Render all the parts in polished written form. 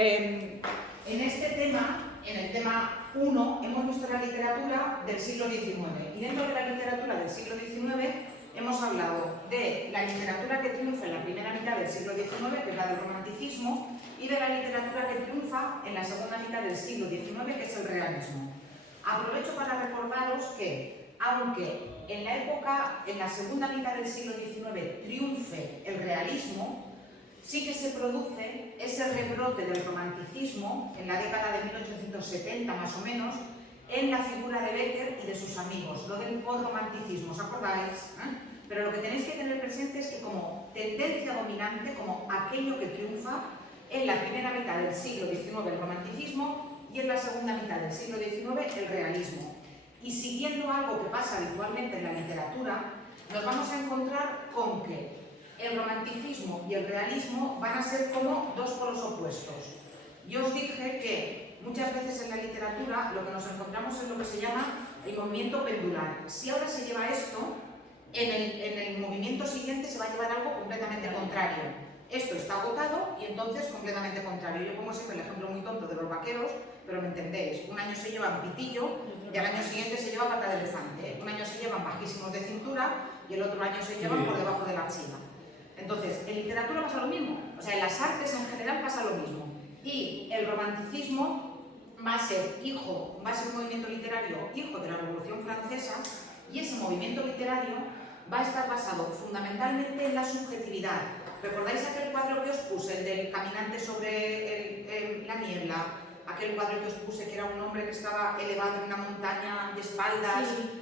En este tema, en el tema 1, hemos visto la literatura del siglo XIX. Y dentro de la literatura del siglo XIX hemos hablado de la literatura que triunfa en la primera mitad del siglo XIX, que es la del romanticismo, y de la literatura que triunfa en la segunda mitad del siglo XIX, que es el realismo. Aprovecho para recordaros que, aunque en la segunda mitad del siglo XIX triunfe el realismo, sí que se produce ese rebrote del romanticismo en la década de 1870 más o menos, en la figura de Becker y de sus amigos, lo del postromanticismo, ¿os acordáis? Pero lo que tenéis que tener presente es que como tendencia dominante, como aquello que triunfa, en la primera mitad del siglo XIX el romanticismo y en la segunda mitad del siglo XIX el realismo. Y siguiendo algo que pasa habitualmente en la literatura, nos vamos a encontrar con que el romanticismo y el realismo van a ser como dos polos opuestos. Yo os dije que muchas veces en la literatura lo que nos encontramos es lo que se llama el movimiento pendular. Si ahora se lleva esto, en el movimiento siguiente se va a llevar algo completamente contrario. Esto está agotado y entonces completamente contrario. Yo pongo siempre el ejemplo muy tonto de los vaqueros, pero me entendéis. Un año se llevan pitillo y al año siguiente se lleva pata de elefante. Un año se llevan bajísimos de cintura y el otro año se llevan por debajo de la axila. Entonces, en literatura pasa lo mismo, o sea, en las artes en general pasa lo mismo. Y el romanticismo va a ser un movimiento literario hijo de la Revolución Francesa, y ese movimiento literario va a estar basado fundamentalmente en la subjetividad. ¿Recordáis aquel cuadro que os puse, el del caminante sobre la niebla? Aquel cuadro que os puse que era un hombre que estaba elevado en una montaña de espaldas. Sí.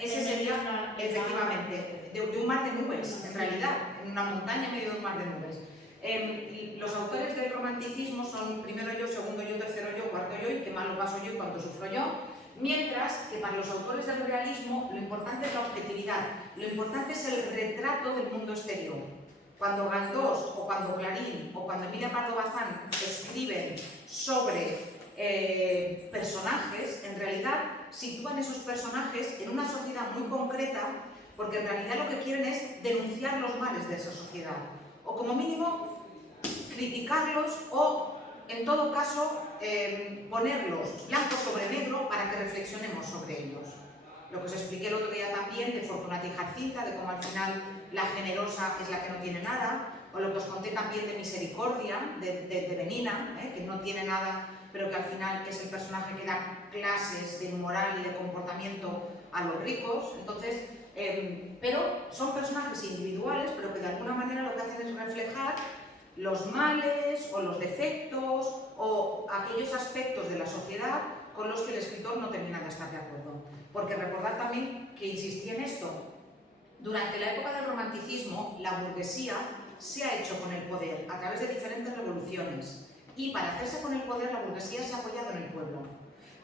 Ese sería, efectivamente, de un mar de nubes, en realidad, en una montaña en medio de un mar de nubes. Los autores del romanticismo son primero yo, segundo yo, tercero yo, cuarto yo, y qué mal lo paso yo y cuánto sufro yo. Mientras que para los autores del realismo lo importante es la objetividad, lo importante es el retrato del mundo exterior. Cuando Galdós o cuando Clarín o cuando Emilia Pardo Bazán escriben sobre personajes, en realidad sitúan esos personajes en una sociedad muy concreta, porque en realidad lo que quieren es denunciar los males de esa sociedad, o como mínimo criticarlos o, en todo caso, ponerlos blanco sobre negro para que reflexionemos sobre ellos. Lo que os expliqué el otro día también de Fortunata y Jacinta, de cómo al final la generosa es la que no tiene nada, o lo que os conté también de Misericordia, de Benina, que no tiene nada, pero que al final es el personaje que da clases de moral y de comportamiento a los ricos. Entonces, pero son personajes individuales, pero que de alguna manera lo que hacen es reflejar los males o los defectos o aquellos aspectos de la sociedad con los que el escritor no termina de estar de acuerdo. Porque recordad también que insistí en esto. Durante la época del romanticismo, la burguesía se ha hecho con el poder a través de diferentes revoluciones. Y para hacerse con el poder, la burguesía se ha apoyado en el pueblo.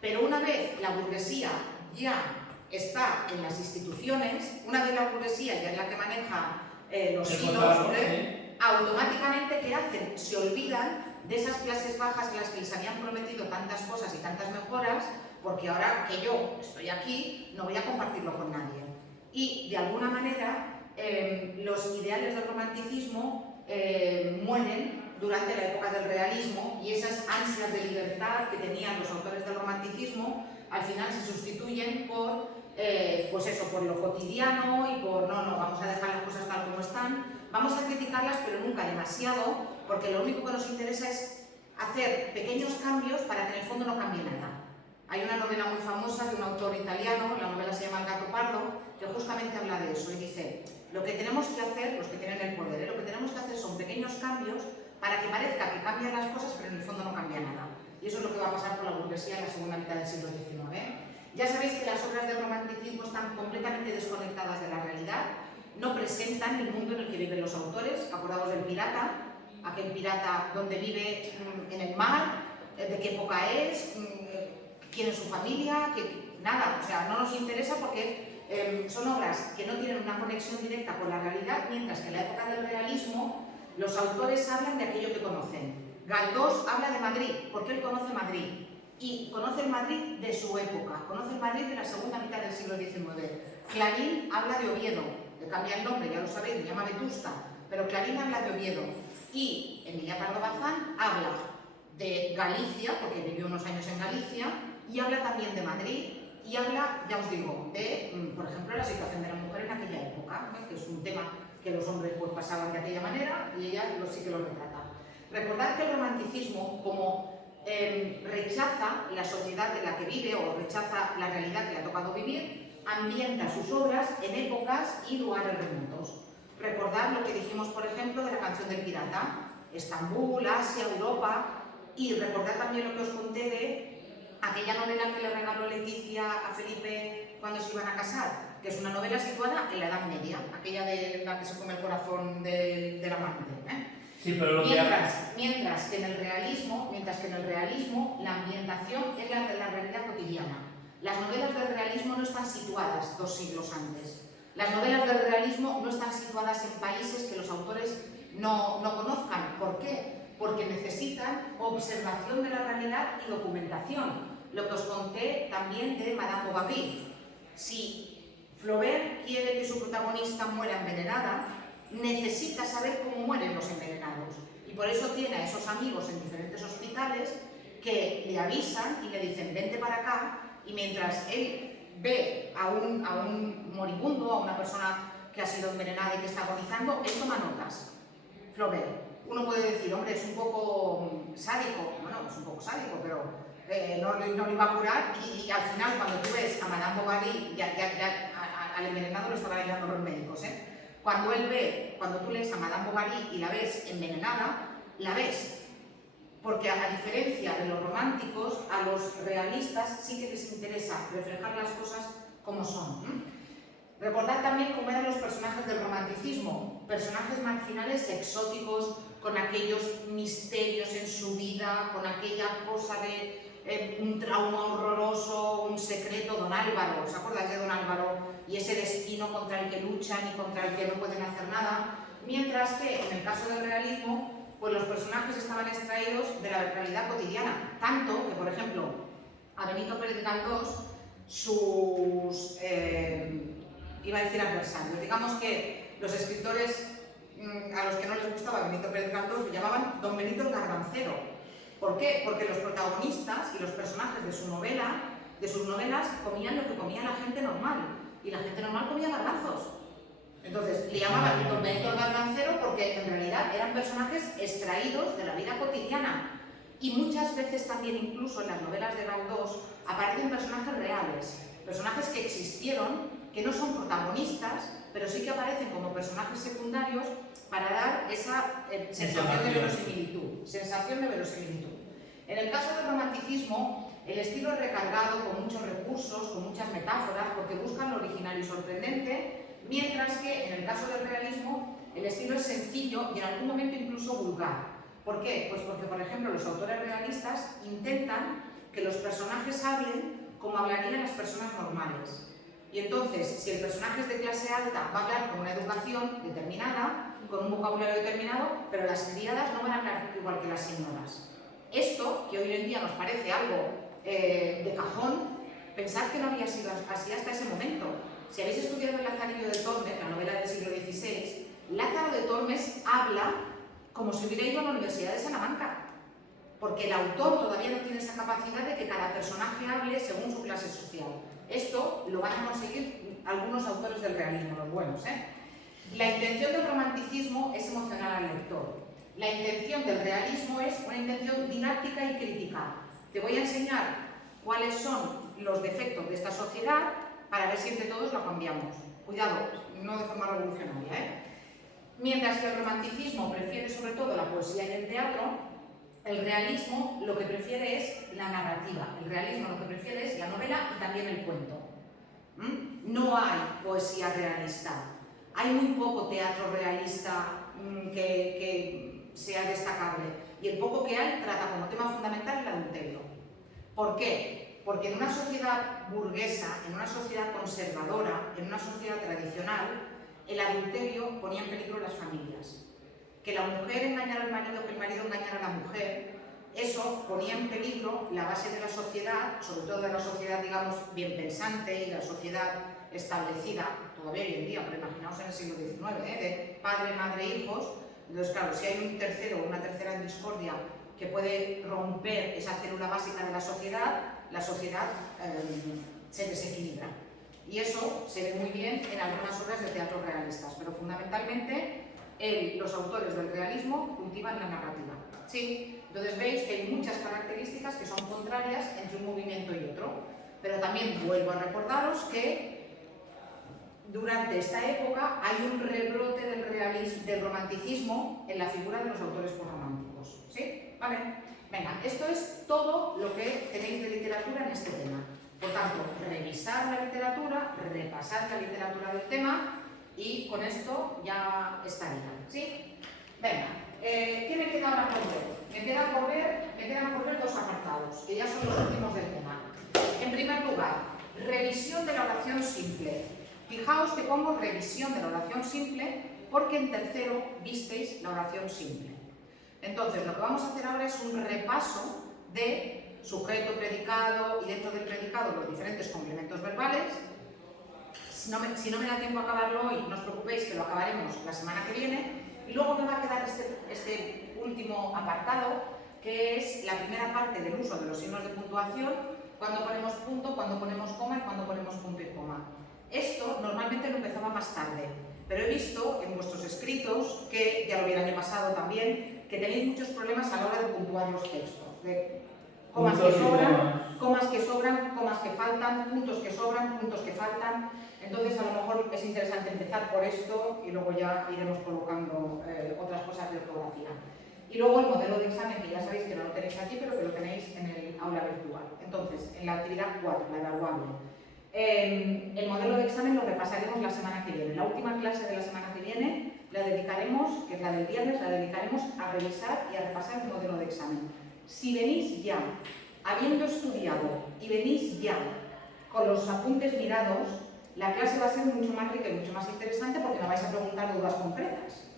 Pero una vez la burguesía ya está en las instituciones, una vez la burguesía ya es la que maneja los hilos, automáticamente, ¿qué hacen? Se olvidan de esas clases bajas a las que les habían prometido tantas cosas y tantas mejoras, porque ahora que yo estoy aquí, no voy a compartirlo con nadie. Y, de alguna manera, los ideales del romanticismo mueren durante la época del realismo, y esas ansias de libertad que tenían los autores del romanticismo al final se sustituyen por, pues eso, por lo cotidiano y por no, vamos a dejar las cosas tal como están, vamos a criticarlas pero nunca demasiado, porque lo único que nos interesa es hacer pequeños cambios para que en el fondo no cambie nada. Hay una novela muy famosa de un autor italiano, la novela se llama El gato pardo, que justamente habla de eso y dice: lo que tenemos que hacer, los que tienen el poder, lo que tenemos que hacer son pequeños cambios para que parezca que cambian las cosas, pero en el fondo no cambia nada. Y eso es lo que va a pasar con la burguesía en la segunda mitad del siglo XIX. Ya sabéis que las obras del romanticismo están completamente desconectadas de la realidad, no presentan el mundo en el que viven los autores. Acordaos del pirata, aquel pirata donde vive en el mar, de qué época es, quién es su familia, nada, o sea, no nos interesa porque son obras que no tienen una conexión directa con la realidad, mientras que en la época del realismo los autores hablan de aquello que conocen. Galdós habla de Madrid, porque él conoce Madrid, y conoce el Madrid de su época, conoce el Madrid de la segunda mitad del siglo XIX. Clarín habla de Oviedo, le cambia el nombre, ya lo sabéis, le llama Vetusta, pero Clarín habla de Oviedo, y Emilia Pardo Bazán habla de Galicia, porque vivió unos años en Galicia, y habla también de Madrid, y habla, ya os digo, de, por ejemplo, la situación de la mujer en aquella época, ¿no? Que es un tema que los hombres pues, pasaban de aquella manera y ella sí que lo retrata. Recordad que el romanticismo, como rechaza la sociedad de la que vive o rechaza la realidad que le ha tocado vivir, ambienta sus obras en épocas y lugares remotos. Recordad lo que dijimos, por ejemplo, de la canción del pirata, Estambul, Asia, Europa, y recordad también lo que os conté de aquella novela que le regaló Leticia a Felipe cuando se iban a casar, que es una novela situada en la Edad Media, aquella de la que se come el corazón del amante. Sí, pero lo mientras que en el realismo la ambientación es la de la realidad cotidiana. Las novelas del realismo no están situadas 2 siglos antes. Las novelas del realismo no están situadas en países que los autores no conozcan. ¿Por qué? Porque necesitan observación de la realidad y documentación. Lo que os conté también de Madame Bovary. Si Flaubert quiere que su protagonista muera envenenada, necesita saber cómo mueren los envenenados. Y por eso tiene a esos amigos en diferentes hospitales que le avisan y le dicen, vente para acá, y mientras él ve a un moribundo, a una persona que ha sido envenenada y que está agonizando, él toma notas. Flaubert. Uno puede decir, hombre, es un poco sádico. Bueno, es un poco sádico, pero no lo iba a curar. Y al final, cuando tú ves a Madame Bovary, al envenenado lo estaban ayudando los médicos, Cuando tú lees a Madame Bovary y la ves envenenada, la ves. Porque a diferencia de los románticos, a los realistas sí que les interesa reflejar las cosas como son. Recordad también cómo eran los personajes del romanticismo, personajes marginales exóticos, con aquellos misterios en su vida, con aquella cosa de un trauma horroroso, un secreto. Don Álvaro, ¿os acordáis de Don Álvaro? Y ese destino contra el que luchan y contra el que no pueden hacer nada. Mientras que en el caso del realismo, pues los personajes estaban extraídos de la realidad cotidiana. Tanto que, por ejemplo, a Benito Pérez Galdós, sus iba a decir adversarios. Digamos que los escritores a los que no les gustaba Benito Pérez Galdós le llamaban Don Benito el Garbancero. ¿Por qué? Porque los protagonistas y los personajes de sus novelas comían lo que comía la gente normal. Y la gente normal comía garbanzos. Entonces, le llamaban Don Benito el Garbancero porque en realidad eran personajes extraídos de la vida cotidiana. Y muchas veces también, incluso en las novelas de Galdós, aparecen personajes reales, personajes que existieron, que no son protagonistas, pero sí que aparecen como personajes secundarios para dar esa sensación de verosimilitud. En el caso del romanticismo, el estilo es recargado con muchos recursos, con muchas metáforas, porque buscan lo original y sorprendente, mientras que en el caso del realismo el estilo es sencillo y en algún momento incluso vulgar. ¿Por qué? Pues porque, por ejemplo, los autores realistas intentan que los personajes hablen como hablarían las personas normales. Y entonces, si el personaje es de clase alta, va a hablar con una educación determinada, con un vocabulario determinado, pero las criadas no van a hablar igual que las señoras. Esto, que hoy en día nos parece algo de cajón, pensad que no había sido así hasta ese momento. Si habéis estudiado el Lazarillo de Tormes, la novela del siglo XVI, Lázaro de Tormes habla como si hubiera ido a la Universidad de Salamanca, porque el autor todavía no tiene esa capacidad de que cada personaje hable según su clase social. Esto lo van a conseguir algunos autores del realismo, los buenos. La intención del romanticismo es emocionar al lector. La intención del realismo es una intención didáctica y crítica. Te voy a enseñar cuáles son los defectos de esta sociedad para ver si entre todos la cambiamos. Cuidado, no de forma revolucionaria, Mientras que el romanticismo prefiere sobre todo la poesía y el teatro, el realismo lo que prefiere es la narrativa. El realismo lo que prefiere es la novela y también el cuento. No hay poesía realista. Hay muy poco teatro realista que sea destacable. Y el poco que hay trata como tema fundamental el adulterio. ¿Por qué? Porque en una sociedad burguesa, en una sociedad conservadora, en una sociedad tradicional, el adulterio ponía en peligro las familias. Que la mujer engañara al marido, que el marido engañara a la mujer, eso ponía en peligro la base de la sociedad, sobre todo de la sociedad, digamos, bien pensante y la sociedad establecida, todavía hoy en día, pero imaginaos en el siglo XIX, de padre, madre, hijos. Entonces, claro, si hay un tercero o una tercera en discordia que puede romper esa célula básica de la sociedad se desequilibra. Y eso se ve muy bien en algunas obras de teatro realistas, pero fundamentalmente los autores del realismo cultivan la narrativa. ¿Sí? Entonces veis que hay muchas características que son contrarias entre un movimiento y otro, pero también vuelvo a recordaros que durante esta época hay un rebrote del romanticismo en la figura de los autores posrománticos. ¿Sí? ¿Vale? Venga, esto es todo lo que tenéis de literatura en este tema. Por tanto, revisar la literatura, repasar la literatura del tema y con esto ya estaría. ¿Sí? Venga, ¿qué me queda ahora por ver? Me quedan por ver dos apartados, que ya son los últimos del tema. En primer lugar, revisión de la oración simple. Fijaos que pongo revisión de la oración simple porque en tercero visteis la oración simple. Entonces, lo que vamos a hacer ahora es un repaso de sujeto, predicado y dentro del predicado los diferentes complementos verbales. Si no me da tiempo a acabarlo hoy, no os preocupéis que lo acabaremos la semana que viene. Y luego me va a quedar este último apartado, que es la primera parte del uso de los signos de puntuación, cuando ponemos punto, cuando ponemos coma y cuando ponemos punto y coma. Esto normalmente lo empezaba más tarde, pero he visto en vuestros escritos, que ya lo vi el año pasado también, que tenéis muchos problemas a la hora de puntuar los textos. De comas que sobran, comas que faltan, puntos que sobran, puntos que faltan. Entonces, a lo mejor es interesante empezar por esto y luego ya iremos colocando otras cosas de ortografía. Y luego el modelo de examen, que ya sabéis que no lo tenéis aquí, pero que lo tenéis en el aula virtual. Entonces, en la actividad 4, la evaluable. El modelo de examen lo repasaremos la semana que viene. La última clase de la semana que viene la dedicaremos, que es la del viernes, la dedicaremos a revisar y a repasar el modelo de examen. Si venís ya, habiendo estudiado, y venís ya con los apuntes mirados, la clase va a ser mucho más rica y mucho más interesante porque me vais a preguntar dudas concretas.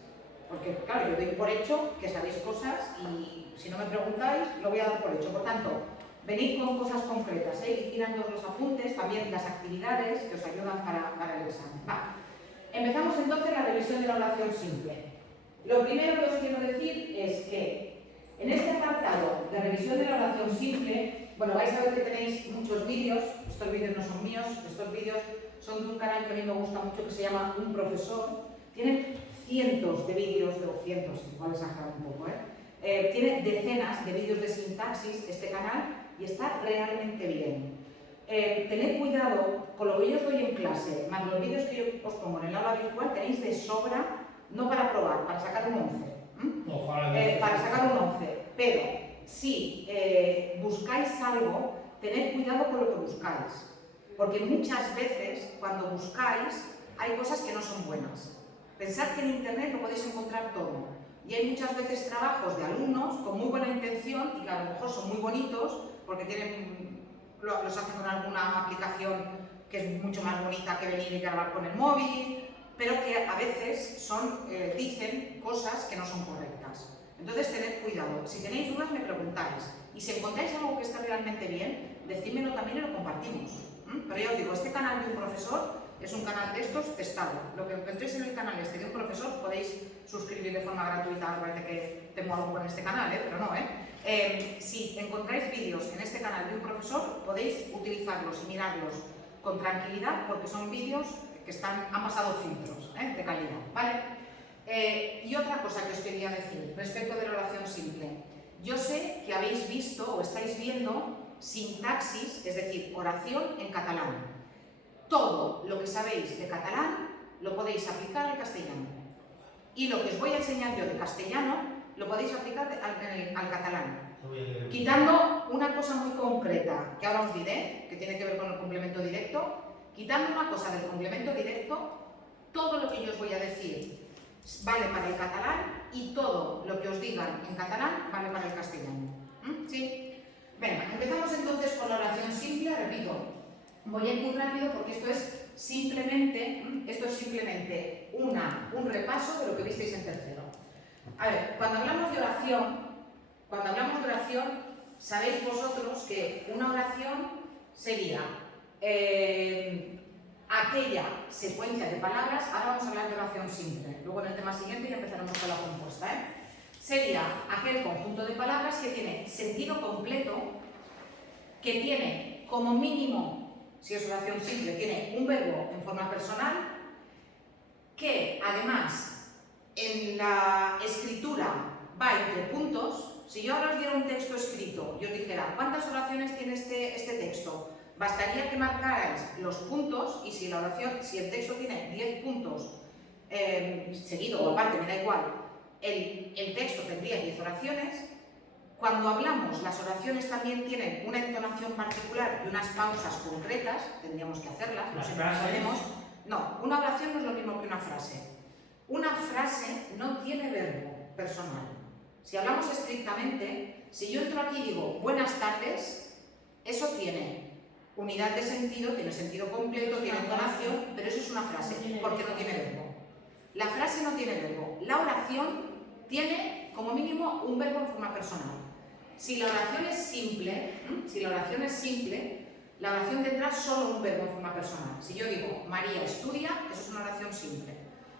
Porque, claro, yo doy por hecho que sabéis cosas y si no me preguntáis, lo voy a dar por hecho. Por tanto, venid con cosas concretas, ir tirando los apuntes, también las actividades que os ayudan para el examen. Va. Empezamos entonces la revisión de la oración simple. Lo primero que os quiero decir es que en este apartado de revisión de la oración simple, bueno, vais a ver que tenéis muchos vídeos, estos vídeos no son míos, estos vídeos son de un canal que a mí me gusta mucho que se llama Un Profesor. Tiene cientos de vídeos, igual exagero un poco, tiene decenas de vídeos de sintaxis este canal y está realmente bien. Tened cuidado con lo que yo os doy en clase, más los vídeos que yo os pongo en el aula virtual, tenéis de sobra, no para probar, para sacar un 11. Para sacar un 11, pero si buscáis algo, tened cuidado con lo que buscáis. Porque muchas veces, cuando buscáis, hay cosas que no son buenas. Pensad que en Internet lo podéis encontrar todo. Y hay muchas veces trabajos de alumnos con muy buena intención y que a lo mejor son muy bonitos porque los hacen con alguna aplicación que es mucho más bonita que venir y grabar con el móvil, pero que a veces dicen cosas que no son correctas. Entonces, tened cuidado. Si tenéis dudas, me preguntáis. Y si encontráis algo que está realmente bien, decídmelo también y lo compartimos. Pero ya os digo, este canal de Un Profesor es un canal de estos testado. Lo que encontréis en el canal de Un Profesor podéis suscribir de forma gratuita. Parece que tengo algo con este canal, pero no, si encontráis vídeos en este canal de Un Profesor, podéis utilizarlos y mirarlos con tranquilidad porque son vídeos que han pasado filtros de calidad, ¿vale? Y otra cosa que os quería decir respecto de la oración simple. Yo sé que habéis visto o estáis viendo sintaxis, es decir, oración en catalán. Todo lo que sabéis de catalán lo podéis aplicar al castellano. Y lo que os voy a enseñar yo de castellano lo podéis aplicar al catalán. Quitando una cosa muy concreta, que ahora os diré, que tiene que ver con el complemento directo, quitando una cosa del complemento directo, todo lo que yo os voy a decir vale para el catalán y todo lo que os digan en catalán vale para el castellano. ¿Sí? Venga, empezamos entonces con la oración simple. Repito, voy a ir muy rápido porque esto es simplemente un repaso de lo que visteis en tercero. A ver, cuando hablamos de oración, sabéis vosotros que una oración sería aquella secuencia de palabras. Ahora vamos a hablar de oración simple. Luego en el tema siguiente ya empezaremos con la compuesta. sería aquel conjunto de palabras que tiene sentido completo, que tiene como mínimo, si es oración simple, tiene un verbo en forma personal, que además en la escritura va entre puntos. Si yo ahora os diera un texto escrito y os dijera ¿cuántas oraciones tiene este texto? Bastaría que marcarais los puntos y si el texto tiene 10 puntos seguido o aparte, me da igual, el texto tendría 10 oraciones. Cuando hablamos, las oraciones también tienen una entonación particular y unas pausas concretas, tendríamos que hacerlas, no siempre las hacemos. No, una oración no es lo mismo que una frase. Una frase no tiene verbo personal. Si hablamos estrictamente, si yo entro aquí y digo buenas tardes, eso tiene unidad de sentido, tiene sentido completo, tiene entonación, pero eso es una frase, porque no tiene verbo. La frase no tiene verbo. La oración tiene como mínimo un verbo en forma personal. Si la oración es simple, la oración tendrá solo un verbo en forma personal. Si yo digo María estudia, eso es una oración simple.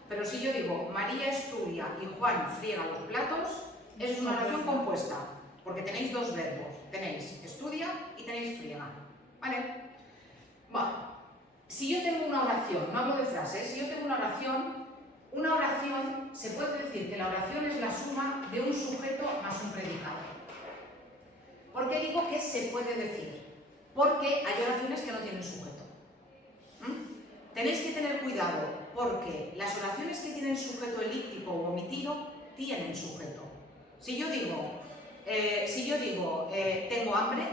Pero si yo digo María estudia y Juan friega los platos, eso es una oración compuesta, porque tenéis dos verbos. Tenéis estudia y tenéis friega. ¿Vale? Bueno, si yo tengo una oración, no hablo de frases, si yo tengo una oración se puede decir que la oración es la suma de un sujeto más un predicado. ¿Por qué digo que se puede decir? Porque hay oraciones que no tienen sujeto. Tenéis que tener cuidado, porque las oraciones que tienen sujeto elíptico o omitido tienen sujeto. Si yo digo tengo hambre,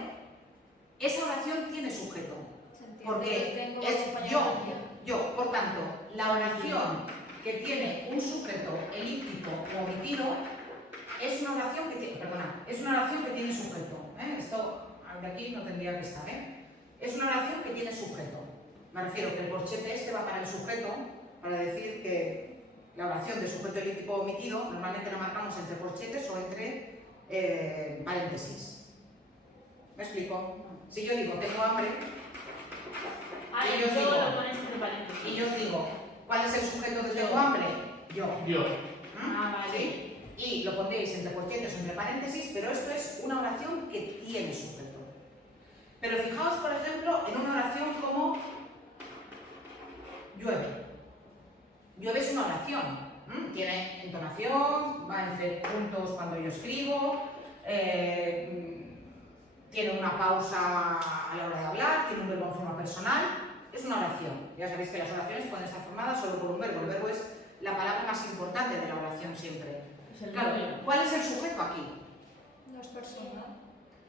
esa oración tiene sujeto. Porque es yo. Por tanto, la oración que tiene un sujeto elíptico o omitido es una oración que tiene sujeto. Esto de aquí no tendría que estar. Es una oración que tiene sujeto. Me refiero que el corchete este va para el sujeto, para decir que la oración de sujeto elíptico o omitido normalmente la marcamos entre corchetes o entre paréntesis. ¿Me explico? Si yo digo tengo hambre, y yo os digo, ¿cuál es el sujeto de tengo hambre? Yo. Vale. ¿Sí? Y lo pondréis entre corchetes o entre paréntesis, pero esto es una oración que tiene sujeto. Pero fijaos, por ejemplo, en una oración como llueve. Llueve es una oración. Tiene entonación, va entre puntos cuando yo escribo, tiene una pausa a la hora de hablar, tiene un verbo en forma personal, es una oración. Ya sabéis que las oraciones pueden estar formadas solo por un verbo. El verbo es la palabra más importante de la oración siempre. Claro, ¿cuál es el sujeto aquí? No es personal.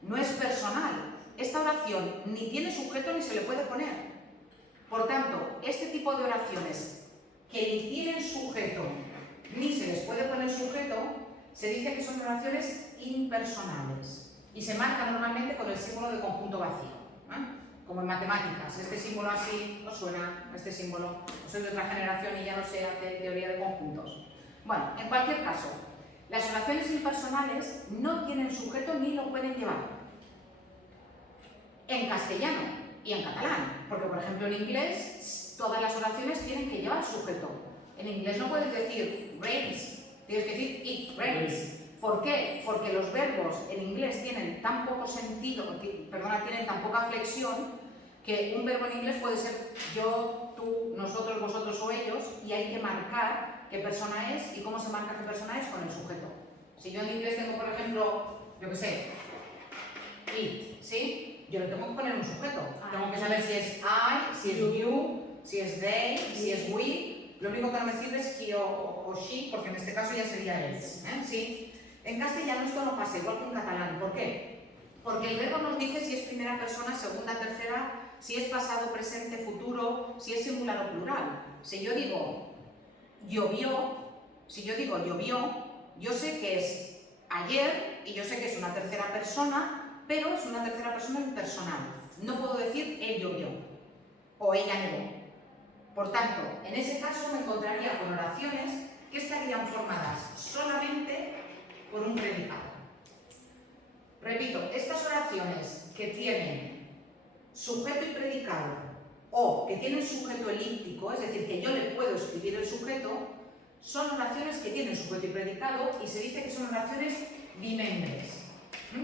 No es personal. Esta oración ni tiene sujeto ni se le puede poner. Por tanto, este tipo de oraciones que ni tienen sujeto ni se les puede poner sujeto, se dice que son oraciones impersonales y se marcan normalmente con el símbolo de conjunto vacío, como en matemáticas. Este símbolo así os suena, este símbolo, soy de otra generación y ya no sé hacer teoría de conjuntos. Bueno, en cualquier caso, las oraciones impersonales no tienen sujeto ni lo pueden llevar. En castellano y en catalán, porque por ejemplo en inglés todas las oraciones tienen que llevar sujeto. En inglés no puedes decir rains, tienes que decir it rains. ¿Por qué? Porque los verbos en inglés tienen tan poco sentido, tienen tan poca flexión, que un verbo en inglés puede ser yo, tú, nosotros, vosotros o ellos, y hay que marcar qué persona es. ¿Y cómo se marca qué persona es? Con el sujeto. Si yo en inglés tengo, por ejemplo, yo qué sé, it, ¿sí? Yo le tengo que poner un sujeto. Tengo que saber si es I, si es you, si es they, si es we. Lo único que no me sirve es he o she, porque en este caso ya sería él. ¿Sí? En castellano esto no pasa, igual que en catalán. ¿Por qué? Porque el verbo nos dice si es primera persona, segunda, tercera, si es pasado, presente, futuro, si es singular o plural. Si yo digo llovió, yo sé que es ayer y yo sé que es una tercera persona, pero es una tercera persona impersonal. No puedo decir él llovió o ella nevó. Por tanto, en ese caso me encontraría con oraciones que estarían formadas solamente por un predicado. Repito, estas oraciones que tienen sujeto y predicado o que tienen sujeto elíptico, es decir, que yo le puedo escribir el sujeto, son oraciones que tienen sujeto y predicado y se dice que son oraciones bimembres,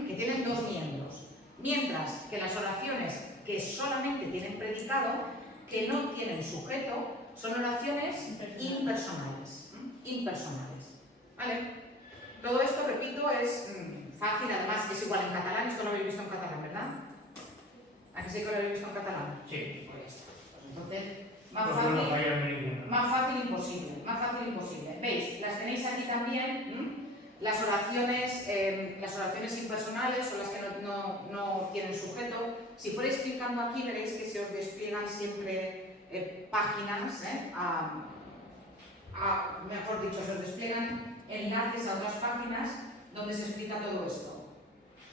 que tienen dos miembros. Mientras que las oraciones que solamente tienen predicado, que no tienen sujeto, son oraciones impersonales. ¿Vale? Todo esto, repito, es fácil, además es igual en catalán, esto lo habéis visto en catalán, ¿verdad? ¿A que sí que lo habéis visto en catalán? Sí. Pues entonces, más Pues fácil. no falla ninguna. Más fácil imposible. ¿Veis? Las tenéis aquí también. Las oraciones impersonales son las que no tienen sujeto. Si fuerais clicando aquí veréis que se os despliegan siempre páginas, mejor dicho, se os despliegan enlaces a otras páginas donde se explica todo esto.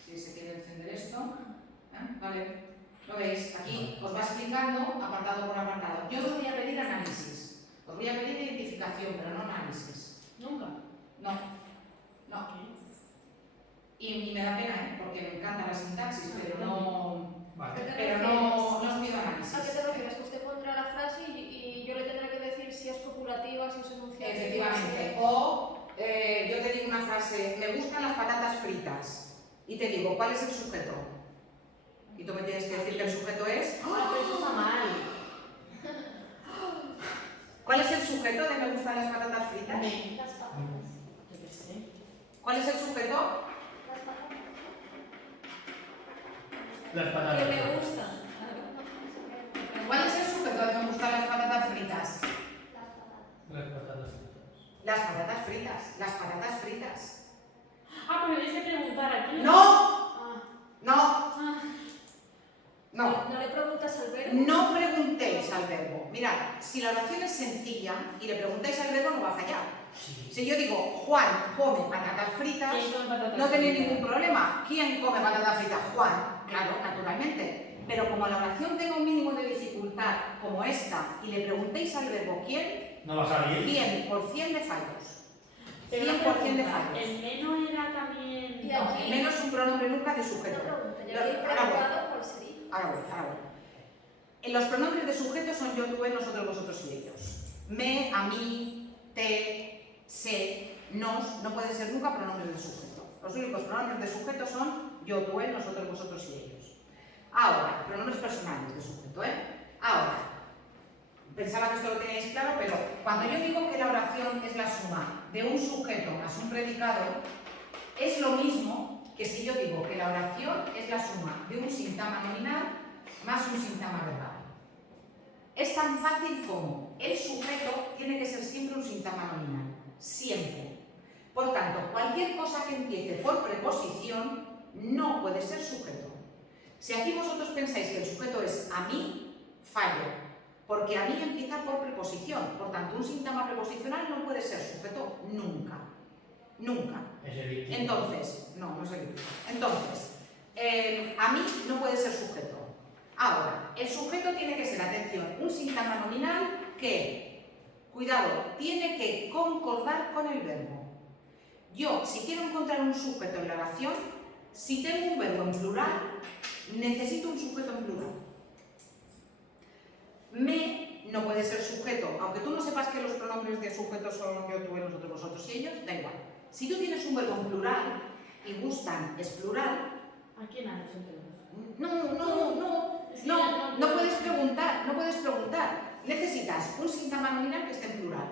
Si se quiere encender esto, ¿vale? ¿Lo veis? Aquí os va explicando apartado por apartado. Yo os voy a pedir análisis, os voy a pedir identificación, pero no análisis. Nunca. No. Y me da pena, porque me encanta la sintaxis, pero no Vale. os pido ¿A análisis. qué te refieres? Que usted pondrá la frase y yo le tendré que decir si es copulativa, si es enunciativa. Efectivamente. O yo te digo una frase, me gustan las patatas fritas. Y te digo, ¿cuál es el sujeto? Y tú me tienes que decir que el sujeto es... Ah, pero eso está mal. ¿Cuál es el sujeto de me gustan las patatas fritas? Las patatas. Yo qué sé. ¿Cuál es el sujeto? Las patatas. Las Que patatas. me gustan. ¿Cuál es el sujeto de me gustan las patatas fritas? Las patatas. Las patatas fritas. Las patatas fritas. Ah, pero tienes que preguntar aquí. ¡No! Ah. No, Ah, no. ¿No le preguntas al verbo? No preguntéis al verbo. Mirad, si la oración es sencilla y le preguntáis al verbo no va a fallar. Sí. Si yo digo, Juan come patatas fritas, ¿Quién come patatas no tenéis fritas? ningún problema. ¿Quién come patatas fritas? Juan. Claro, naturalmente. Pero como la oración tenga un mínimo de dificultad como esta y le preguntéis al verbo quién, No va a salir. 100% de fallos. Pero una 100% de pregunta, fallos. el menos era también... Y aquí- Menos un pronombre nunca de Una sujeto. pregunta. ¿Y Los- aquí ahora voy. preguntado cuál sería? Ahora voy. Los pronombres de sujeto son yo, tú, él, nosotros, vosotros y ellos. Me, a mí, te, se, nos, no pueden ser nunca pronombres de sujeto. Los únicos pronombres de sujeto son yo, tú, él, nosotros, vosotros y ellos. Ahora, pronombres personales de sujeto, Ahora, pensaba que esto lo teníais claro, pero cuando yo digo que la oración es la suma de un sujeto más un predicado, es lo mismo que si yo digo que la oración es la suma de un sintagma nominal más un sintagma verbal. Es tan fácil como el sujeto tiene que ser siempre un sintagma nominal, siempre. Por tanto, cualquier cosa que empiece por preposición no puede ser sujeto. Si aquí vosotros pensáis que el sujeto es a mí, fallo, porque a mí empieza por preposición. Por tanto, un sintagma preposicional no puede ser sujeto nunca. Nunca. Es el Entonces, no es el Entonces, a mí no puede ser sujeto. Ahora, el sujeto tiene que ser, atención, un sintagma nominal que, cuidado, tiene que concordar con el verbo. Yo, si quiero encontrar un sujeto en la oración, si tengo un verbo en plural, necesito un sujeto en plural. Me no puede ser sujeto, aunque tú no sepas que los pronombres de sujeto son yo, tú, nosotros, vosotros y ellos, da igual. Si tú tienes un verbo en plural y gustan es plural, ¿A quién han hecho todos? no puedes preguntar, Necesitas un sintagma nominal que esté en plural.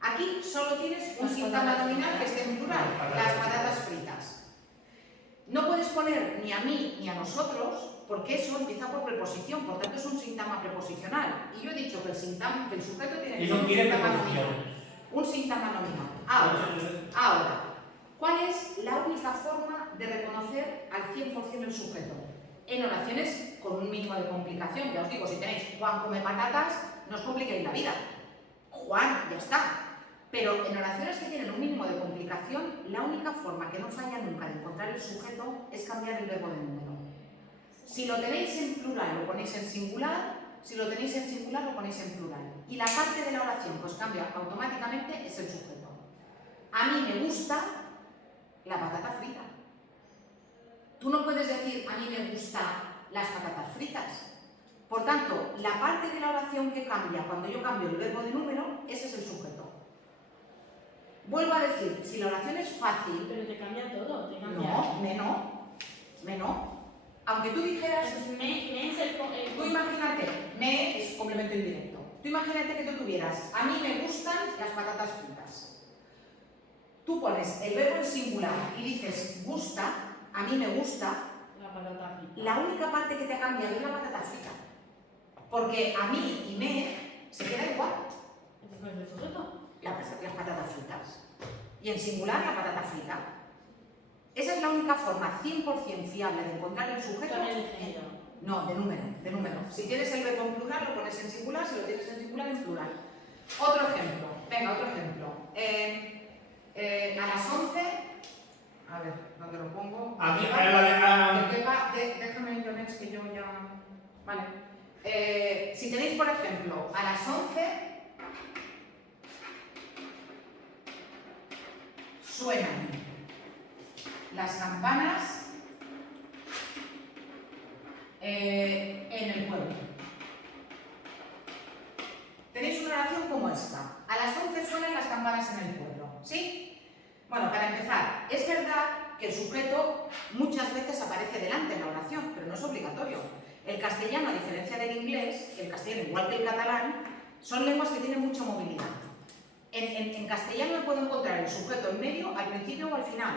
Aquí solo tienes un Las sintagma patatas nominal que esté en plural, las patatas fritas. No puedes poner ni a mí ni a nosotros, porque eso empieza por preposición, por tanto es un sintagma preposicional. Y yo he dicho que el sujeto tiene que Y ser no un quiere sintagma preposición. nominal. Un sintagma nominal. Ahora, ¿cuál es la única forma de reconocer al 100% el sujeto? En oraciones con un mínimo de complicación. Ya os digo, si tenéis Juan come patatas, no os compliquéis la vida. Juan, ya está. Pero en oraciones que tienen un mínimo de complicación, la única forma que no falla nunca de encontrar el sujeto es cambiar el verbo de número. Si lo tenéis en plural, lo ponéis en singular. Si lo tenéis en singular, lo ponéis en plural. Y la parte de la oración que os cambia automáticamente es el sujeto. A mí me gusta la patata frita. Tú no puedes decir, a mí me gustan las patatas fritas. Por tanto, la parte de la oración que cambia cuando yo cambio el verbo de número, ese es el sujeto. Vuelvo a decir, si la oración es fácil, Pero te cambia todo, te cambia. no, me no. Aunque tú dijeras, Me es el... tú imagínate, me es complemento indirecto. Tú imagínate que tú tuvieras, a mí me gustan las patatas fritas. Tú pones el verbo en singular y dices gusta, a mí me gusta, La patata frita. la única parte que te ha cambiado es la patata frita. Porque a mí y me se queda igual. Entonces, ¿cuál es el sujeto? Las patatas fritas. Y en singular la patata frita. Esa es la única forma 100% fiable de encontrar el sujeto. Con el género. No, de número. Si tienes el verbo en plural lo pones en singular, si lo tienes en singular en plural. Otro ejemplo. Venga, otro ejemplo. A las 11, a ver, ¿dónde lo pongo? Aquí, en la de Déjame, Yonex, que yo ya... Vale. Si tenéis, por ejemplo, a las 11 suenan las campanas en el pueblo. Tenéis una oración como esta. A las 11 suenan las campanas en el pueblo. ¿Sí? Bueno, para empezar, es verdad que el sujeto muchas veces aparece delante en la oración, pero no es obligatorio. El castellano, a diferencia del inglés, el castellano igual que el catalán, son lenguas que tienen mucha movilidad. En castellano me puedo encontrar el sujeto en medio, al principio o al final.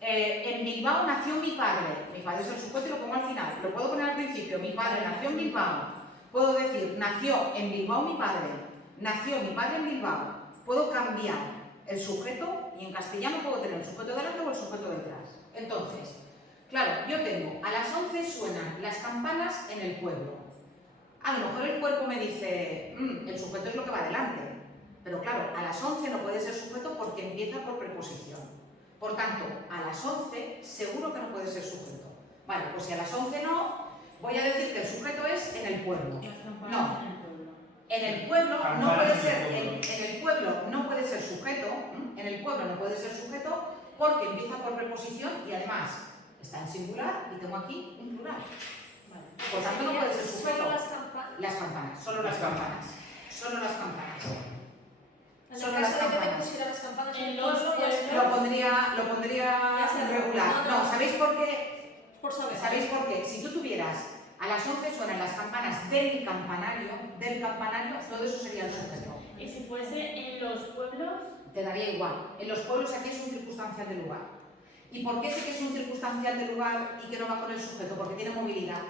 En Bilbao nació mi padre. Mi padre es el sujeto y lo pongo al final. Lo puedo poner al principio. Mi padre nació en Bilbao. Puedo decir, nació en Bilbao mi padre. Nació mi padre en Bilbao. Puedo cambiar el sujeto y en castellano puedo tener el sujeto delante o el sujeto detrás. Entonces, claro, yo tengo, a las 11 suenan las campanas en el pueblo. A lo mejor el cuerpo me dice, el sujeto es lo que va delante. Pero claro, a las 11 no puede ser sujeto porque empieza por preposición. Por tanto, a las 11 seguro que no puede ser sujeto. Vale, pues si a las 11 no, voy a decir que el sujeto es en el pueblo. Las campanas No. en el pueblo. En el pueblo no Campanas puede en ser, el pueblo. en el pueblo no puede ser sujeto, en el pueblo no puede ser sujeto porque empieza por preposición y además está en singular y tengo aquí un plural. Vale. Por tanto no puede ser sujeto. Solo las campanas. Las campanas, solo las campanas. Solo las campanas. En Solo el las caso de que te campanas. pusiera las campanas en En el los pueblo, ya pueblos. está. Lo pondría Ya está. regular. No, no. No, ¿sabéis por qué? Por saber. ¿Sabéis por qué? Si tú tuvieras a las 11 suenan las campanas del campanario, todo eso sería el sujeto. Y si fuese en los pueblos, Te daría igual. En los pueblos aquí es un circunstancial de lugar. ¿Y por qué sé que es un circunstancial de lugar y que no va con el sujeto? Porque tiene movilidad.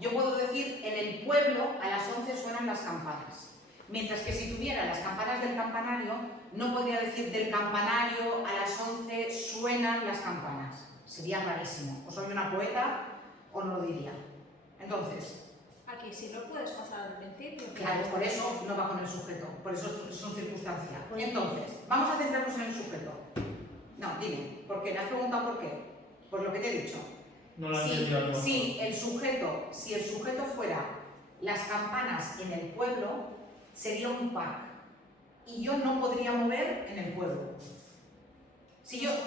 Yo puedo decir, en el pueblo a las 11 suenan las campanas. Mientras que si tuviera las campanas del campanario, no podría decir del campanario a las 11 suenan las campanas. Sería rarísimo. O soy una poeta o no lo diría. Entonces, Aquí sí lo puedes pasar al principio. claro, por eso no va con el sujeto, por eso es un circunstancial. Entonces, vamos a centrarnos en el sujeto. No, dime, ¿por qué? ¿Me has preguntado por qué? Por lo que te he dicho. No lo he Si entendido. si el sujeto fuera las campanas en el pueblo, sería un pack. Y yo no podría mover en el pueblo.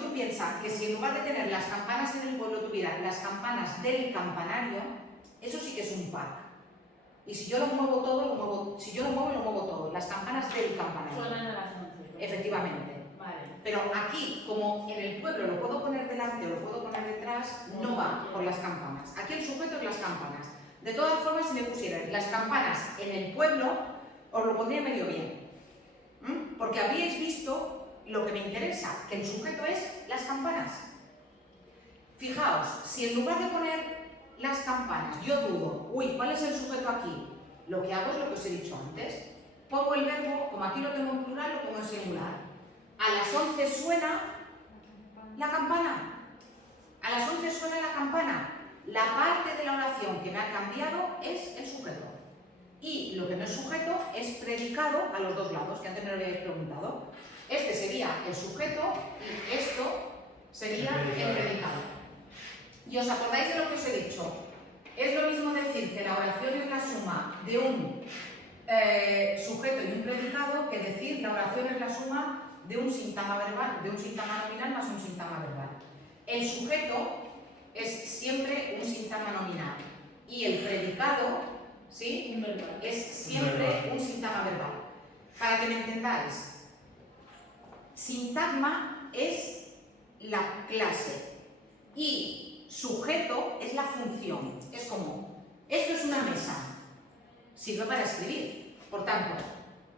Tú piensas que si en lugar de tener las campanas en el pueblo tuviera las campanas del campanario, eso sí que es un pack. Y si yo lo muevo todo, si yo lo muevo todo, las campanas del campanario. suenan a las 11. Efectivamente. Vale. Pero aquí, como en el pueblo lo puedo poner delante o lo puedo poner detrás, no va por las campanas. Aquí el sujeto es las campanas. De todas formas, si me pusieran las campanas en el pueblo, os lo pondría medio bien. Porque habríais visto lo que me interesa, que el sujeto es las campanas. Fijaos, si en lugar de poner las campanas yo dudo, ¿cuál es el sujeto aquí? Lo que hago es lo que os he dicho antes. Pongo el verbo, como aquí lo tengo en plural, lo pongo en singular. A las 11 suena la campana. A las 11 suena la campana. La parte de la oración que me ha cambiado es el sujeto. Y lo que no es sujeto es predicado a los dos lados, que antes me lo habíais preguntado. Este sería el sujeto y esto sería el predicado. ¿Y os acordáis de lo que os he dicho? Es lo mismo decir que la oración es la suma de un sujeto y un predicado que decir la oración es la suma de un sintagma verbal, de un sintagma nominal más un sintagma verbal. El sujeto es siempre un sintagma nominal y el predicado, ¿sí?, Un verbal. es siempre un sintagma verbal. Para que me entendáis, Sintagma es la clase y sujeto es la función. Es como, esto es una mesa, sirve para escribir. Por tanto,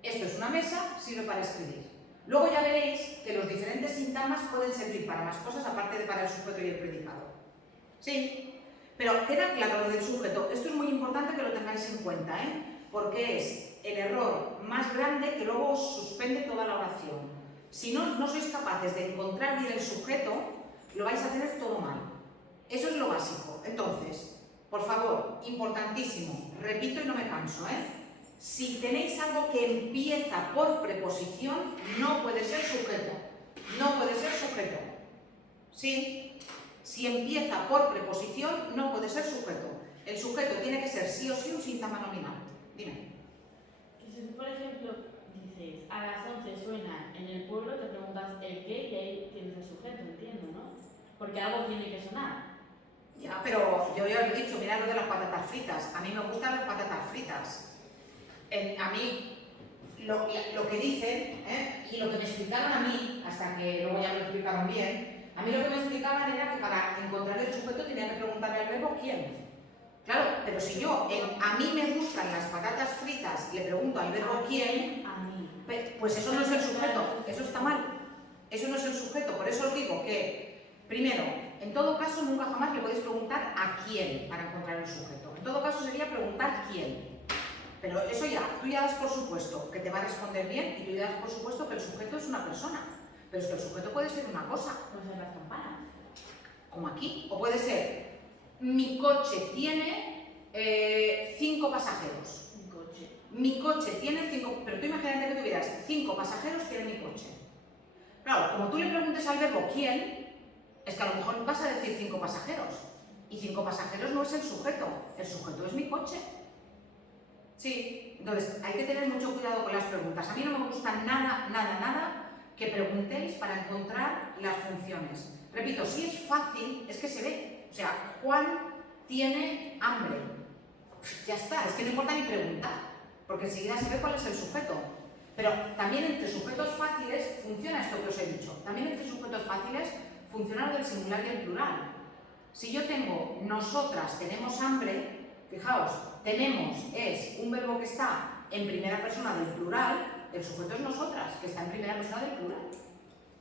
esto es una mesa, sirve para escribir. Luego ya veréis que los diferentes sintagmas pueden servir para más cosas aparte de para el sujeto y el predicado. ¿Sí? Pero queda claro lo del sujeto. Esto es muy importante que lo tengáis en cuenta, porque es el error más grande que luego os suspende toda la oración. Si no sois capaces de encontrar bien el sujeto, lo vais a tener todo mal. Eso es lo básico. Entonces, por favor, importantísimo, repito y no me canso, si tenéis algo que empieza por preposición, no puede ser sujeto. No puede ser sujeto. ¿Sí? Si empieza por preposición, no puede ser sujeto. El sujeto tiene que ser sí o sí un sintagma nominal. Dime. Que si tú, por ejemplo, dices, a las 11 suena en el pueblo, te preguntas el qué y ahí tienes el sujeto, entiendo, ¿no? Porque algo tiene que sonar. Ya, pero yo ya os he dicho, mirad lo de las patatas fritas. A mí me gustan las patatas fritas. A mí, lo que dicen, y lo que me explicaron a mí, hasta que luego ya me lo explicaron bien, a mí lo que me explicaban era que para encontrar el sujeto tenía que preguntarle al verbo quién. Claro, pero si yo, a mí me gustan las patatas fritas, le pregunto al verbo quién, A mí. pues eso no es el sujeto, eso está mal. Eso no es el sujeto, por eso os digo que, primero, en todo caso, nunca jamás le podéis preguntar a quién para encontrar el sujeto. En todo caso sería preguntar quién. Pero eso ya, tú ya das por supuesto que te va a responder bien y tú ya das por supuesto que el sujeto es una persona. Pero es que el sujeto puede ser una cosa, Pues en las campanas. como aquí, o puede ser, mi coche tiene 5 pasajeros. Un coche. Mi coche tiene 5, pero tú imagínate que tuvieras 5 pasajeros tiene mi coche. Claro, como tú le preguntes al verbo quién, es que a lo mejor vas a decir 5 pasajeros. Y 5 pasajeros no es el sujeto es mi coche. Sí, entonces hay que tener mucho cuidado con las preguntas. A mí no me gusta nada que preguntéis para encontrar las funciones. Repito, si es fácil, es que se ve. O sea, Juan tiene hambre. Ya está, es que no importa ni preguntar, porque enseguida se ve cuál es el sujeto. Pero también entre sujetos fáciles funciona esto que os he dicho. También entre sujetos fáciles funciona lo del singular y el plural. Si yo tengo nosotras tenemos hambre, fijaos, tenemos es un verbo que está en primera persona del plural, el sujeto es nosotras, que está en primera persona del plural.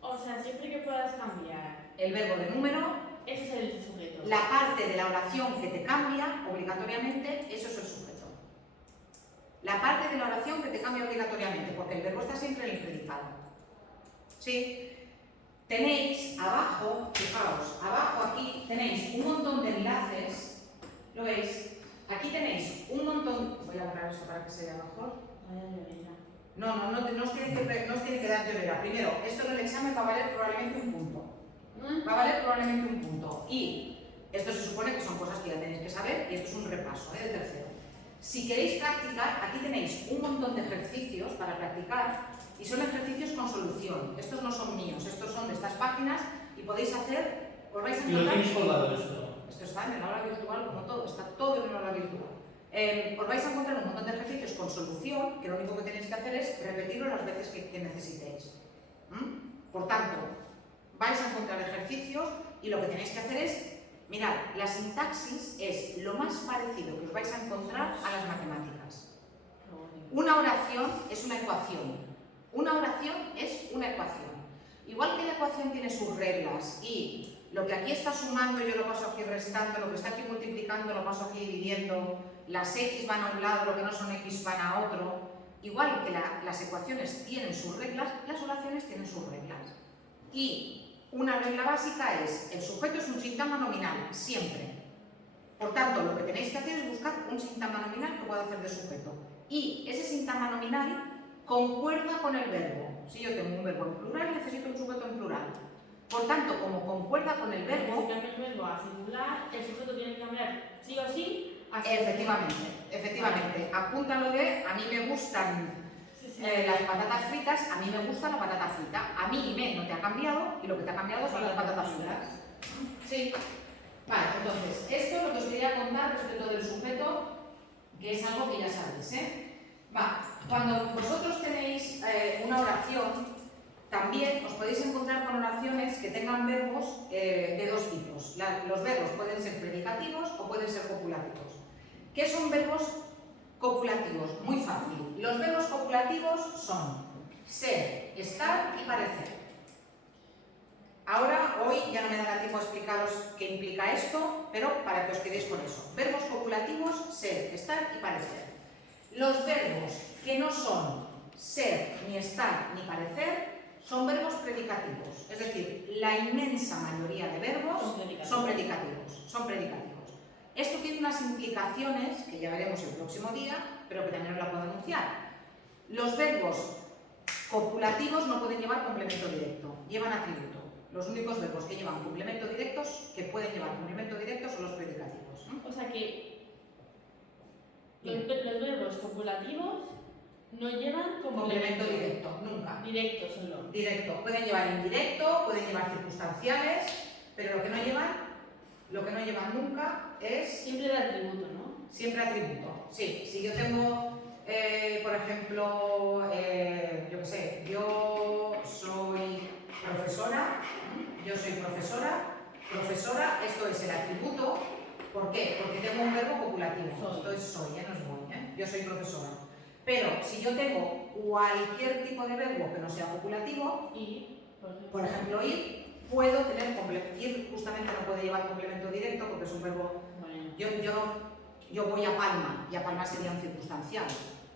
O sea, siempre que puedas cambiar, El verbo de número, ese es el sujeto. la parte de la oración que te cambia obligatoriamente, eso es el sujeto. La parte de la oración que te cambia obligatoriamente, porque el verbo está siempre en el predicado. ¿Sí? Tenéis abajo, fijaos, abajo aquí tenéis un montón de enlaces, ¿lo veis? Aquí tenéis un montón, voy a borrar esto para que se vea mejor. Vaya llorera. No os tiene que dar llorera. Primero, esto en el examen va a valer probablemente un punto. Va a valer probablemente un punto. Y esto se supone que son cosas que ya tenéis que saber y esto es un repaso del tercero. Si queréis practicar, aquí tenéis un montón de ejercicios para practicar y son ejercicios con solución. Estos no son míos, estos son de estas páginas y podéis hacer, os vais a ¿Y lo encontrar... tenéis colgado esto? Esto está en el aula virtual como todo, está todo en el aula virtual. Os vais a encontrar un montón de ejercicios con solución, que lo único que tenéis que hacer es repetirlo las veces que necesitéis. Por tanto, vais a encontrar ejercicios y lo que tenéis que hacer es, mirad, la sintaxis es lo más parecido que os vais a encontrar a las matemáticas. Una oración es una ecuación. Una oración es una ecuación. Igual que la ecuación tiene sus reglas y lo que aquí está sumando yo lo paso aquí restando, lo que está aquí multiplicando lo paso aquí dividiendo, las x van a un lado, lo que no son x van a otro. Igual que las ecuaciones tienen sus reglas, las oraciones tienen sus reglas. Y una regla básica es, el sujeto es un sintagma nominal, siempre. Por tanto, lo que tenéis que hacer es buscar un sintagma nominal que pueda hacer de sujeto. Y ese sintagma nominal concuerda con el verbo. Si yo tengo un verbo en plural, necesito un sujeto en plural. Por tanto, como concuerda con el verbo... Si cambia el verbo a singular, el sujeto tiene que cambiar sí o sí a Efectivamente. Apúntalo de, a mí me gustan las patatas fritas, a mí me gusta la patata frita. A mí y me no te ha cambiado y lo que te ha cambiado son las patatas fritas. Sí. Vale, entonces, esto es lo que os quería contar respecto del sujeto, que es algo que ya sabéis, Va, cuando vosotros tenéis una oración, también os podéis encontrar con oraciones que tengan verbos de dos tipos. Los verbos pueden ser predicativos o pueden ser copulativos. ¿Qué son verbos copulativos? Muy fácil. Los verbos copulativos son ser, estar y parecer. Ahora, hoy ya no me dará tiempo a explicaros qué implica esto, pero para que os quedéis con eso. Verbos copulativos, ser, estar y parecer. Los verbos que no son ser, ni estar, ni parecer, son verbos predicativos. Es decir, la inmensa mayoría de verbos son predicativos. Esto tiene unas implicaciones, que ya veremos el próximo día, pero que también os la puedo anunciar. Los verbos copulativos no pueden llevar complemento directo, llevan atributo. Los únicos verbos que llevan complemento directos, que pueden llevar complemento directo, son los predicativos. O sea que los verbos copulativos no llevan Complemento directo, nunca. Directo solo. Directo. Pueden llevar indirecto, pueden llevar circunstanciales, pero lo que no llevan nunca es Siempre de atributo, ¿no? siempre atributo. Sí, si yo tengo, por ejemplo, yo qué sé, yo soy profesora, profesora, esto es el atributo. ¿Por qué? Porque tengo un verbo copulativo. Soy. Esto es soy, no es voy, Yo soy profesora. Pero si yo tengo cualquier tipo de verbo que no sea copulativo, Y, por ejemplo, ir, puedo tener complemento. Ir justamente no puede llevar complemento directo porque es un verbo. bueno, Yo voy a Palma, y a Palma sería un circunstancial,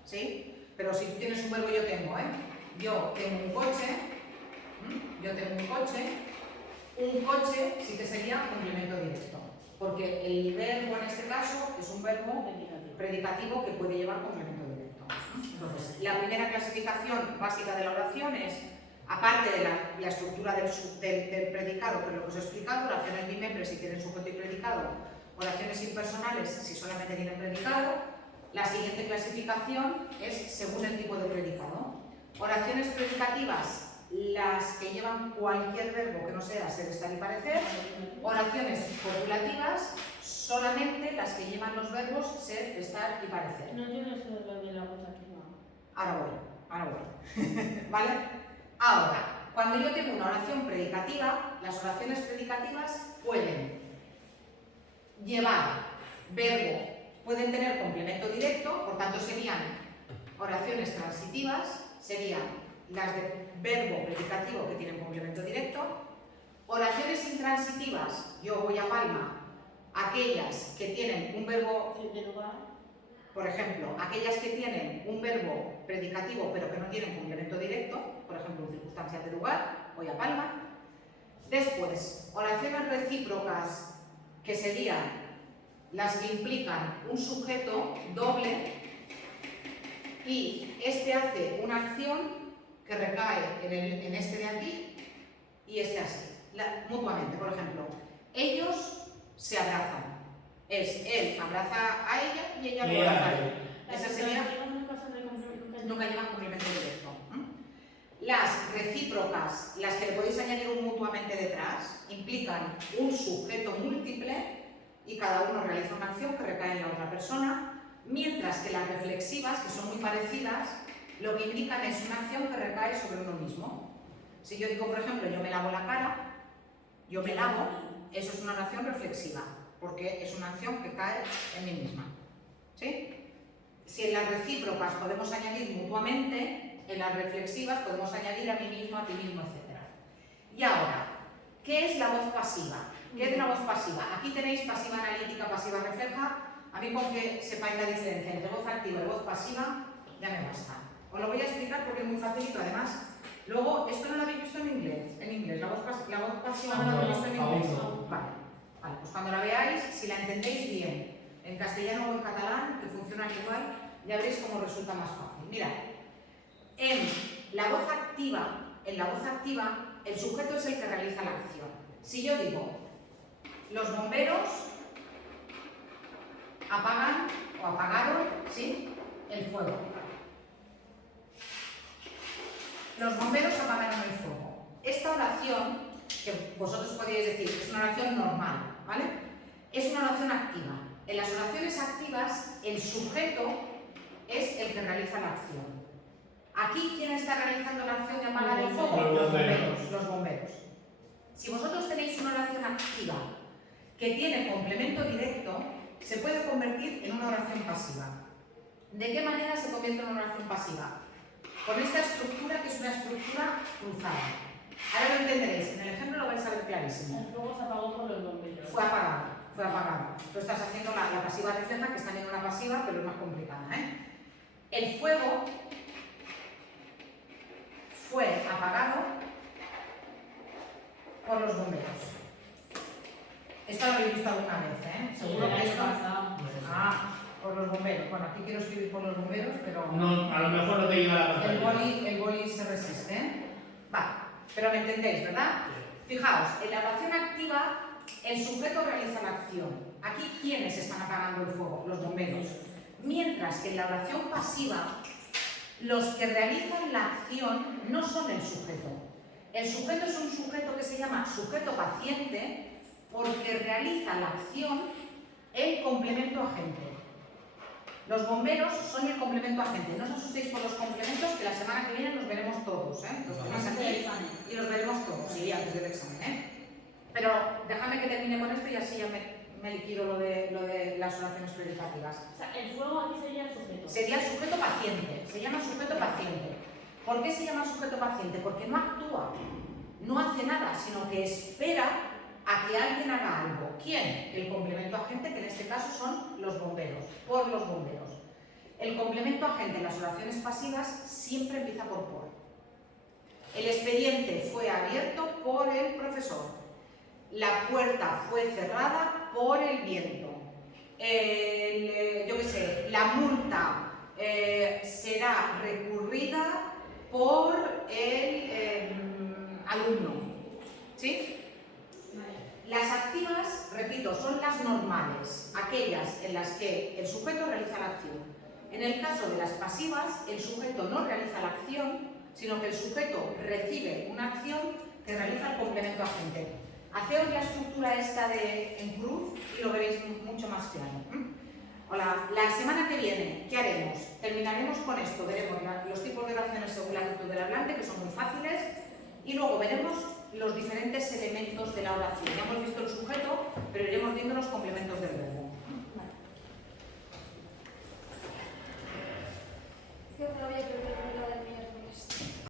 ¿sí? Pero si tú tienes un verbo, yo tengo un coche sí que sería complemento directo, porque el verbo en este caso es un verbo predicativo que puede llevar complemento directo. Entonces, la primera clasificación básica de la oración es, aparte de la estructura del predicado, que es lo que os he explicado, oraciones bimembres si tienen sujeto y predicado, oraciones impersonales si solamente tienen predicado. La siguiente clasificación es según el tipo de predicado. Oraciones predicativas, las que llevan cualquier verbo que no sea ser, estar y parecer. Oraciones copulativas, solamente las que llevan los verbos ser, estar y parecer. no entiendo eso de lo de la voz activa. Ahora voy. ¿Vale? Ahora, cuando yo tengo una oración predicativa, las oraciones predicativas pueden llevar verbo, pueden tener complemento directo, por tanto serían oraciones transitivas, serían las de verbo predicativo que tienen complemento directo. Oraciones intransitivas, yo voy a Palma, aquellas que tienen un verbo, De lugar. por ejemplo, aquellas que tienen un verbo predicativo pero que no tienen complemento directo, por ejemplo, un circunstancial de lugar, voy a Palma. Después, oraciones recíprocas, que serían las que implican un sujeto doble y este hace una acción que recae en este de aquí y este así, mutuamente. Por ejemplo, ellos se abrazan. Es él abraza a ella y ella lo abraza a él. Esa sería. Nunca llevan complemento directo. Las recíprocas, las que le podéis añadir un mutuamente detrás, implican un sujeto múltiple y cada uno realiza una acción que recae en la otra persona, mientras que las reflexivas, que son muy parecidas, lo que indican es una acción que recae sobre uno mismo. Si yo digo, por ejemplo, yo me lavo la cara, yo me lavo, eso es una acción reflexiva, porque es una acción que cae en mí misma. ¿Sí? Si en las recíprocas podemos añadir mutuamente, en las reflexivas podemos añadir a mí mismo, a ti mismo, etc. Y ahora, ¿qué es la voz pasiva? ¿Qué es la voz pasiva? Aquí tenéis pasiva analítica, pasiva refleja. A mí con que sepáis la diferencia entre voz activa y voz pasiva, ya me basta. Os lo voy a explicar porque es muy facilito además. Luego, esto no lo habéis visto en inglés. La voz pasiva no la habéis visto en inglés. Vale, pues cuando la veáis, si la entendéis bien, en castellano o en catalán, que funcionan igual, ya veréis cómo resulta más fácil. Mirad, en la voz activa, el sujeto es el que realiza la acción. Si yo digo, los bomberos apagan o apagaron, ¿sí?, el fuego. Los bomberos apagaron el fuego. Esta oración, que vosotros podéis decir, es una oración normal, ¿vale? Es una oración activa. En las oraciones activas, el sujeto es el que realiza la acción. Aquí, ¿quién está realizando la acción de apagar el fuego? Los bomberos. Los bomberos. Si vosotros tenéis una oración activa que tiene complemento directo, se puede convertir en una oración pasiva. ¿De qué manera se convierte en una oración pasiva? Con esta estructura, que es una estructura cruzada. Ahora lo entenderéis, en el ejemplo lo vais a ver clarísimo. El fuego se apagó por los bomberos. Fue apagado, fue apagado. Tú estás haciendo la pasiva refleja, que es también una pasiva, pero es más complicada, ¿eh? El fuego fue apagado por los bomberos. Esto lo habéis visto alguna vez, ¿eh? Seguro que esto... Ah, por los bomberos. Bueno, aquí quiero escribir por los bomberos, pero... No, a lo mejor no te llega la pantalla. El boli se resiste, ¿eh? Va, pero me entendéis, ¿verdad? Fijaos, en la oración activa, el sujeto realiza la acción. Aquí, ¿quiénes están apagando el fuego? Los bomberos. Mientras que en la oración pasiva, los que realizan la acción no son el sujeto. El sujeto es un sujeto que se llama sujeto paciente porque realiza la acción el complemento agente. Los bomberos son el complemento agente. No os asustéis por los complementos, que la semana que viene los veremos todos, ¿eh? Los tenéis aquí y los veremos todos, sí, antes del examen, ¿eh? Pero déjame que termine con esto y así ya me liquido lo de las oraciones predicativas. O sea, el fuego aquí sería el sujeto. Sería el sujeto paciente, se llama sujeto paciente. ¿Por qué se llama sujeto paciente? Porque no actúa, no hace nada, sino que espera a que alguien haga algo. ¿Quién? El complemento agente, que en este caso son los bomberos, por los bomberos. El complemento agente en las oraciones pasivas siempre empieza por por. El expediente fue abierto por el profesor. La puerta fue cerrada por el viento. Yo qué sé, la multa será recurrida por el alumno. ¿Sí? Las activas, repito, son las normales, aquellas en las que el sujeto realiza la acción. En el caso de las pasivas, el sujeto no realiza la acción, sino que el sujeto recibe una acción que realiza el complemento agente. Haceos la estructura esta en cruz y lo veréis mucho más claro. Hola, la semana que viene, ¿qué haremos? Terminaremos con esto, veremos los tipos de oraciones según la actitud del hablante, que son muy fáciles, y luego veremos los diferentes elementos de la oración. Ya hemos visto el sujeto, pero iremos viendo los complementos de la